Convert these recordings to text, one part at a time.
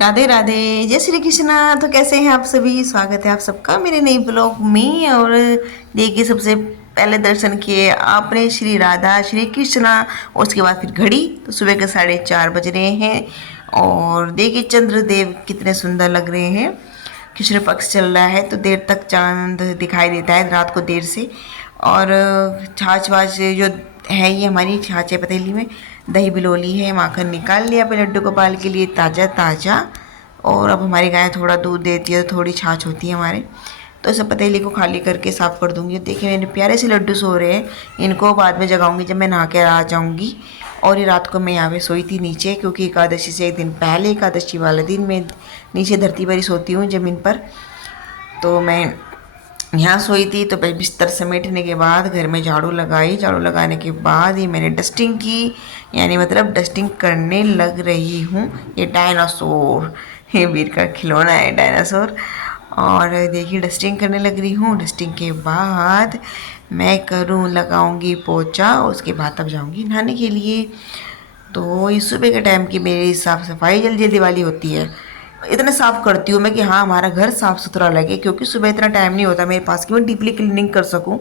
राधे राधे, जय श्री कृष्णा। तो कैसे हैं आप सभी? स्वागत है आप सबका मेरे नए ब्लॉग में। और देखिए, सबसे पहले दर्शन किए आपने श्री राधा श्री कृष्णा, और उसके बाद फिर घड़ी तो सुबह के 4:30 बज रहे हैं। और देखिए चंद्रदेव कितने सुंदर लग रहे हैं। कृष्ण पक्ष चल रहा है तो देर तक चांद दिखाई देता है, रात को देर से। और छाछ वाछ जो है, ये हमारी छाछ है पतीली में। दही बिलोली है, माखन निकाल लिया अपने लड्डू गोपाल के लिए ताज़ा ताज़ा। और अब हमारी गाय थोड़ा दूध देती है तो थोड़ी छाछ होती है हमारे। तो इस पतीली को खाली करके साफ़ कर दूंगी। देखिए मेरे प्यारे से लड्डू सो रहे हैं, इनको बाद में जगाऊंगी जब मैं नहा के आ जाऊंगी। और ये रात को मैं यहाँ पे सोई थी नीचे, क्योंकि एकादशी से एक दिन पहले, एकादशी वाले दिन मैं नीचे धरती पर ही सोती हूँ ज़मीन पर। तो मैं यहाँ सोई थी। तो भाई बिस्तर समेटने के बाद घर में झाड़ू लगाई, झाड़ू लगाने के बाद ये मैंने डस्टिंग की, यानी मतलब डस्टिंग करने लग रही हूँ। ये डायनासोर, ये वीर का खिलौना है डायनासोर। और देखिए डस्टिंग करने लग रही हूँ। डस्टिंग के बाद मैं लगाऊंगी पोछा, उसके बाद तब जाऊंगी नहाने के लिए। तो ये सुबह के टाइम की मेरी साफ़ सफाई जल्दी जल्दी वाली होती है। इतना साफ़ करती हूँ मैं कि हाँ हमारा घर साफ़ सुथरा लगे, क्योंकि सुबह इतना टाइम नहीं होता मेरे पास कि मैं डीपली क्लीनिंग कर सकूँ।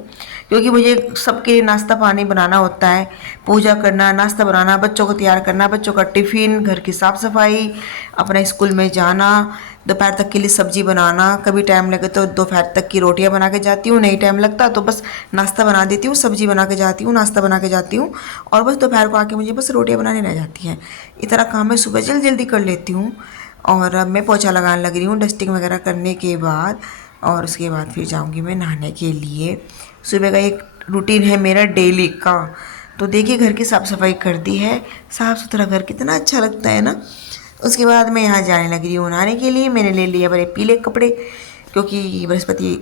क्योंकि मुझे सबके लिए नाश्ता पानी बनाना होता है, पूजा करना, नाश्ता बनाना, बच्चों को तैयार करना, बच्चों का टिफ़िन, घर की साफ़ सफाई, अपना स्कूल में जाना, दोपहर तक के लिए सब्जी बनाना। कभी टाइम लगे तो दोपहर तक की रोटियां बना के जाती हूँ, नहीं टाइम लगता तो बस नाश्ता बना देती हूँ, सब्जी बना के जाती हूँ, नाश्ता बना के जाती हूँ। और बस दोपहर को आके मुझे बस रोटियां बनाने रह जाती हैं। इतना काम मैं सुबह जल्दी जल्दी कर लेती हूँ। और अब मैं पोछा लगाने लग रही हूँ डस्टिंग वगैरह करने के बाद। और उसके बाद फिर जाऊँगी मैं नहाने के लिए। सुबह का एक रूटीन है मेरा डेली का। तो देखिए घर की साफ़ सफाई कर दी है, साफ़ सुथरा घर कितना अच्छा लगता है ना। उसके बाद मैं यहाँ जाने लग रही हूँ नहाने के लिए। मैंने ले लिया बड़े पीले कपड़े, क्योंकि बृहस्पति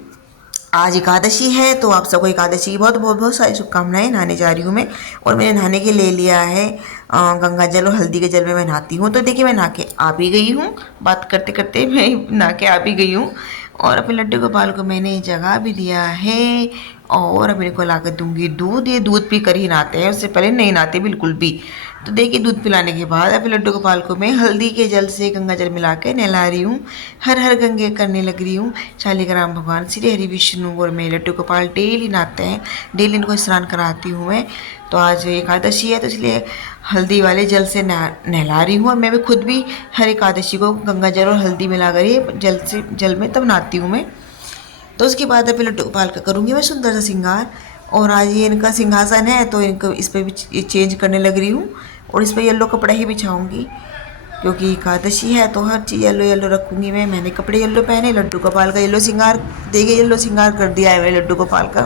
आज एकादशी है। तो आप सबको एकादशी की बहुत बहुत बहुत सारी शुभकामनाएं। नहाने जा रही हूँ मैं। और मैंने नहाने के ले लिया है गंगा जल और हल्दी के जल में मैं नहाती हूँ। तो देखिए मैं नहा के आ भी गई हूँ, बात करते करते मैं नहा के आ भी गई हूँ। और अपने लड्डू गोपाल को मैंने जगा भी दिया है। और अब इनको ला कर दूंगी दूध। ये दूध पी कर ही नहाते हैं, उससे पहले नहीं नहाते बिल्कुल भी। तो देखिए दूध पिलाने के बाद अपने लड्डू गोपाल को मैं हल्दी के जल से गंगा जल मिला के नहला रही हूँ। हर हर गंगे करने लग रही हूँ। शालिग्राम भगवान श्री हरि विष्णु और मेरे लड्डू गोपाल डेली नहाते हैं, डेली इनको स्नान कराती हूँ मैं। तो आज एकादशी है तो इसलिए हल्दी वाले जल से नहला रही हूँ। और मैं भी खुद भी हर एकादशी को गंगा जल और हल्दी मिला कर ही जल में तब नहाती हूँ मैं। तो उसके बाद फिर लड्डू गोपाल का करूँगी मैं सुंदर सा श्रृंगार। और आज ये इनका सिंहासन है तो इनको इस पर भी चेंज करने लग रही हूँ। और इस पर येलो कपड़ा ही बिछाऊँगी, क्योंकि एकादशी है तो हर चीज़ येलो येलो रखूँगी मैं। मैंने कपड़े येलो पहने, लड्डू गोपाल का येलो श्रृंगार देखिए, येलो श्रृंगार कर दिया है मेरे लड्डू गोपाल का।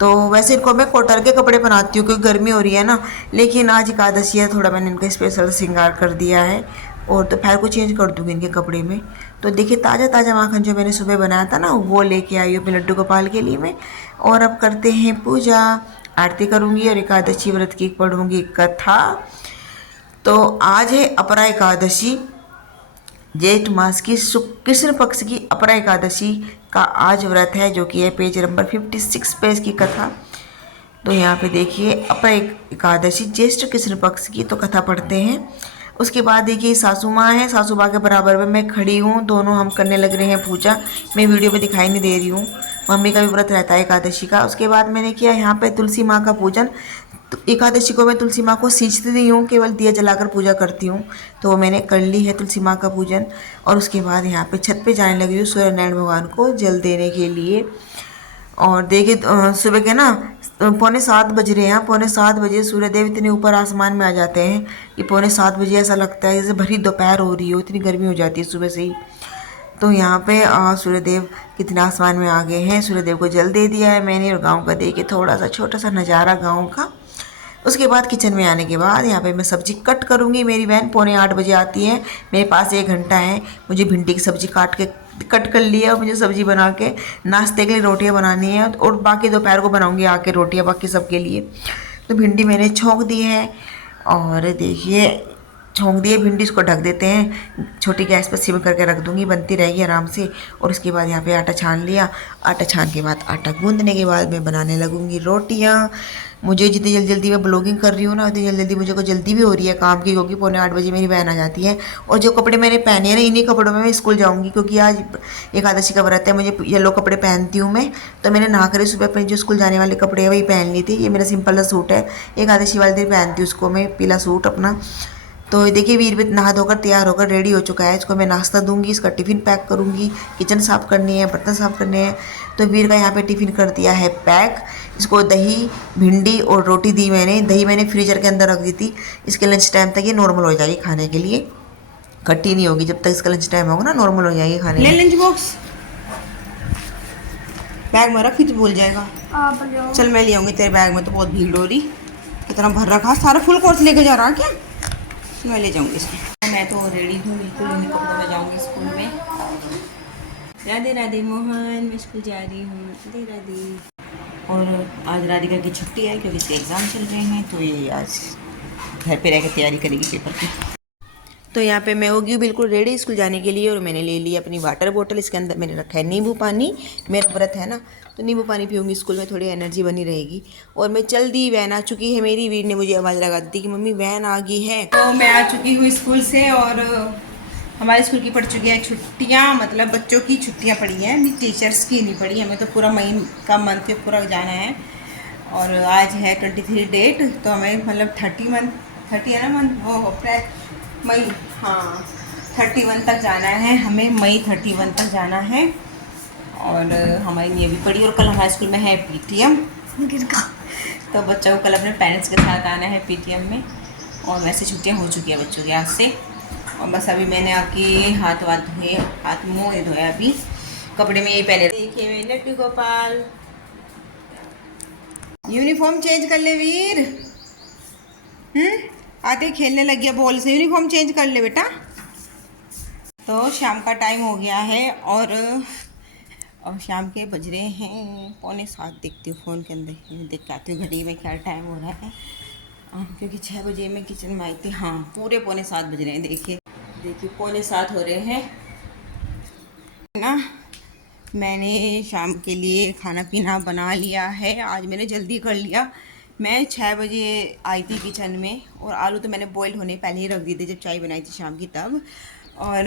तो वैसे इनको मैं कॉटन के कपड़े पहनाती हूँ क्योंकि गर्मी हो रही है ना, लेकिन आज एकादशी है थोड़ा मैंने इनका स्पेशल श्रृंगार कर दिया है। और दोपहर को चेंज कर दूँगी इनके कपड़े में। तो देखिए ताज़ा ताज़ा माखन जो मैंने सुबह बनाया था ना, वो लेके आई हूँ अपने लड्डू गोपाल के लिए मैं। और अब करते हैं पूजा, आरती करूँगी और एकादशी व्रत की पढ़ूँगी कथा। तो आज है अपरा एकादशी, जेठ मास की कृष्ण पक्ष की अपरा एकादशी का आज व्रत है, जो कि है पेज नंबर 56 पेज की कथा। तो यहाँ पे देखिए अपरा एकादशी ज्येष्ठ कृष्ण पक्ष की तो कथा पढ़ते हैं। उसके बाद देखिए सासू माँ है, सासू माँ के बराबर में मैं खड़ी हूँ, दोनों हम करने लग रहे हैं पूजा। मैं वीडियो में दिखाई नहीं दे रही हूँ, मम्मी का भी व्रत रहता है एकादशी का। उसके बाद मैंने किया यहाँ पे तुलसी माँ का पूजन। तो एकादशी को मैं तुलसी माँ को सींचती नहीं हूँ, केवल दिया जलाकर पूजा करती हूँ। तो वो मैंने कर ली है तुलसी माँ का पूजन। और उसके बाद यहाँ पे छत पे जाने लगी हूँ सूर्य नारायण भगवान को जल देने के लिए। और देखिए सुबह के ना 6:45 बज रहे हैं। 6:45 बजे सूर्यदेव इतने ऊपर आसमान में आ जाते हैं कि 6:45 बजे ऐसा लगता है जैसे भरी दोपहर हो रही हो, इतनी गर्मी हो जाती है सुबह से ही। तो यहाँ पे सूर्यदेव कितने आसमान में आ गए हैं। सूर्यदेव को जल दे दिया है मैंने। और गाँव का देखिए थोड़ा सा छोटा सा नज़ारा गाँव का। उसके बाद किचन में आने के बाद यहाँ पे मैं सब्जी कट करूँगी। मेरी बहन 7:45 बजे आती है, मेरे पास 1 घंटा है। मुझे भिंडी की सब्ज़ी काट के कट कर लिया और मुझे सब्ज़ी बना के नाश्ते के लिए रोटियाँ बनानी है। और बाकी दोपहर को बनाऊँगी आके रोटियाँ बाकी सबके लिए। तो भिंडी मैंने छोंक दी है। और देखिए छोंक दिए भिंडी, इसको ढक देते हैं, छोटी गैस पर सिम करके रख दूँगी, बनती रहेगी आराम से। और उसके बाद यहाँ पे आटा छान लिया। आटा छान के बाद आटा गूँदने के बाद मैं बनाने लगूँगी रोटियाँ। मुझे जितनी जल्दी जल्दी मैं ब्लॉगिंग कर रही हूँ ना, उतनी जल्दी जल्दी मुझे को जल्दी भी हो रही है काम की, क्योंकि 7:45 मेरी बहन आ जाती है। और जो कपड़े मैंने पहने हैं ना, इन्हीं कपड़ों में मैं स्कूल जाऊँगी, क्योंकि आज एकादशी का व्रत है। मुझे येलो कपड़े पहनती हूँ मैं, तो मैंने नहा कर सुबह अपने जो स्कूल जाने वाले कपड़े हैं वही पहन ली थी। ये मेरा सिंपल सा सूट है, एकादशी वाले दिन पहनती हूँ उसको मैं, पीला सूट अपना। तो देखिए वीर भी नहा धोकर तैयार होकर रेडी हो चुका है। इसको मैं नाश्ता दूंगी, इसका टिफ़िन पैक करूंगी, किचन साफ़ करनी है, बर्तन साफ़ करने हैं। तो वीर का यहाँ पे टिफ़िन कर दिया है पैक। इसको दही, भिंडी और रोटी दी मैंने। दही मैंने फ्रीजर के अंदर रख दी थी, इसके लंच टाइम तक ये नॉर्मल हो जाएगी खाने के लिए, खट्टी नहीं होगी। जब तक इसका लंच टाइम होगा ना, नॉर्मल हो जाएगी खाने में। लंच बॉक्स बैग में रखी तो भूल जाएगा। चल मैं ले आऊँगी, तेरे बैग में तो बहुत भीड़ हो रही, कितना भर रखा, सारा फुल कोर्स लेके जा रहा क्या? मैं ले जाऊँगी इसमें। मैं तो रेडी हूँ बिल्कुल, इन्हीं कपड़ों में जाऊँगी स्कूल में। राधे राधे मोहन, मैं स्कूल जा रही हूँ, राधे राधे। और आज राधिका की छुट्टी है क्योंकि इसके एग्ज़ाम चल रहे हैं, तो ये आज घर पे रह कर तैयारी करेगी पेपर की। तो यहाँ पे मैं होगी बिल्कुल रेडी स्कूल जाने के लिए, और मैंने ले ली अपनी वाटर बोतल। इसके अंदर मैंने रखा है नींबू पानी, मेरा व्रत है ना, तो नींबू पानी पीऊँगी स्कूल में, थोड़ी एनर्जी बनी रहेगी। और मैं चल दी, वैन आ चुकी है मेरी। वीर ने मुझे आवाज़ लगा दी कि मम्मी वैन आ गई है। तो मैं आ चुकी हूँ स्कूल से, और हमारे स्कूल की पड़ चुकी है छुट्टियाँ, मतलब बच्चों की छुट्टियाँ पड़ी हैं, अभी टीचर्स की नहीं पड़ी। हमें तो पूरा मई का मंथ पूरा जाना है, और आज है 23 डेट, तो हमें मतलब 30 है ना मंथ, वो अप्रैल मई, हाँ 31 तक जाना है हमें, मई 31 तक जाना है। और हमारी ये भी पड़ी, और कल हमारे स्कूल में है पीटीएम तो बच्चों को कल अपने पेरेंट्स के साथ आना है पीटीएम में। और वैसे छुट्टियां हो चुकी है बच्चों की आज से। और बस अभी मैंने आपकी हाथ धोए, हाथ मुँह नहीं धोया अभी, कपड़े में यही पहले। देखिए लड्डू गोपाल, यूनिफॉर्म चेंज कर ले वीर। आते खेलने लग गया बॉल से, यूनिफॉर्म चेंज कर ले बेटा। तो शाम का टाइम हो गया है, और अब शाम के बज रहे हैं 6:45। देखती हूँ फ़ोन के अंदर, देख के आती हूँ घड़ी में क्या टाइम हो रहा है, क्योंकि 6 बजे मैं किचन में आई थी। हाँ पूरे 6:45 बज रहे हैं। देखिए 7:45 हो रहे हैं ना। मैंने शाम के लिए खाना पीना बना लिया है, आज मैंने जल्दी कर लिया। मैं 6 बजे आई थी किचन में, और आलू तो मैंने बॉईल होने पहले ही रख दिए थे जब चाय बनाई थी शाम की तब। और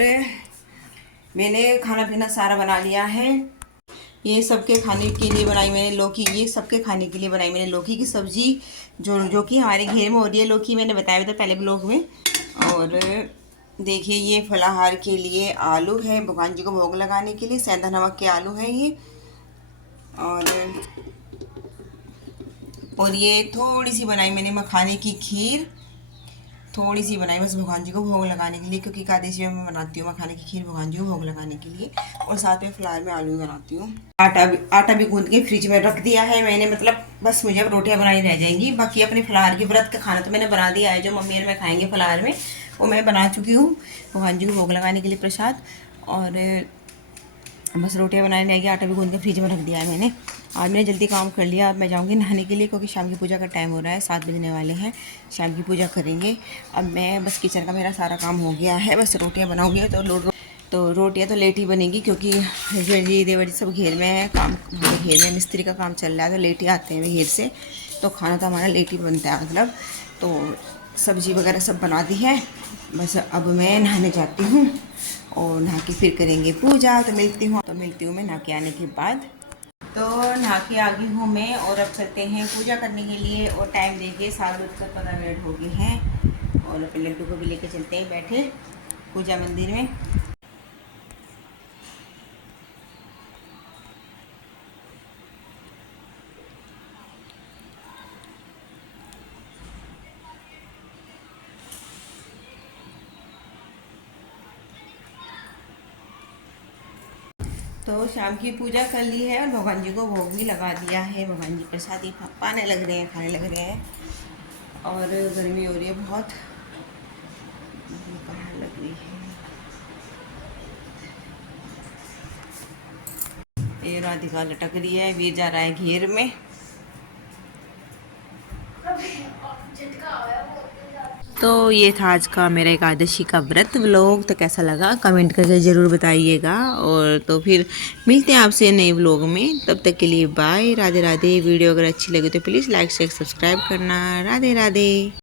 मैंने खाना पीना सारा बना लिया है। ये सबके खाने के लिए बनाई मैंने लौकी, ये सबके खाने के लिए बनाई मैंने लौकी की सब्ज़ी, जो कि हमारे घेर में हो रही है लौकी, मैंने बताया था पहले ब्लॉग में। और देखिए ये फलाहार के लिए आलू है, भगवान जी को भोग लगाने के लिए, सेंधा नमक के आलू हैं ये। और ये थोड़ी सी बनाई मैंने मखाने की खीर, थोड़ी सी बनाई बस भगवान जी को भोग लगाने के लिए, क्योंकि एकादशी में मैं बनाती हूँ मखाने की खीर भगवान जी को भोग लगाने के लिए। और साथ में फलाहार में आलू बनाती हूँ। आटा भी गूंद के फ्रिज में रख दिया है मैंने, मतलब बस मुझे अब रोटियाँ बनानी रह जाएंगी। बाकी अपने फलाहार के व्रत का खाना तो मैंने बना दिया है, जो मम्मी और मैं खाएंगे फलाहार में वो मैं बना चुकी हूँ भगवान जी को भोग लगाने के लिए प्रसाद। और बस रोटियाँ बनाने रहेगी, आटा भी गूंद के फ्रिज में रख दिया है मैंने। आज मैंने जल्दी काम कर लिया। अब मैं जाऊंगी नहाने के लिए, क्योंकि शाम की पूजा का टाइम हो रहा है, 7 बजने वाले हैं, शाम की पूजा करेंगे। अब मैं बस किचन का मेरा सारा काम हो गया है, बस रोटियाँ बनाऊंगी। तो रोटियाँ तो लेट ही बनेगी, क्योंकि जी देवर जी सब घेर में है, काम घेर में मिस्त्री का काम चल रहा है, तो लेट ही आते हैं घेर से, तो खाना तो हमारा लेट ही बनता है मतलब। तो सब्ज़ी वगैरह सब बना दी है, बस अब मैं नहाने जाती हूँ, और नहा के फिर करेंगे पूजा। तो मिलती हूँ मैं नहा के आने के बाद। तो नहा के आ गई हूँ मैं, और अब चलते हैं पूजा करने के लिए। और टाइम देखिए 7:15 हो गए हैं, और अपने लड्डू को भी लेके चलते हैं बैठे पूजा मंदिर में। तो शाम की पूजा कर ली है, और भगवान जी को भोग भी लगा दिया है। भगवान जी प्रसादी पाने लग रहे हैं, खाने लग रहे हैं। और गर्मी हो रही है बहुत, कहाँ लग रही है। ये राधिका लटक रही है, वीर जा रहा है घेर में। तो ये था आज का मेरा एकादशी का व्रत व्लॉग। तो कैसा लगा कमेंट करके ज़रूर बताइएगा। और तो फिर मिलते हैं आपसे नए व्लॉग में, तब तक के लिए बाय, राधे राधे। वीडियो अगर अच्छी लगे तो प्लीज़ लाइक शेयर सब्सक्राइब करना। राधे राधे।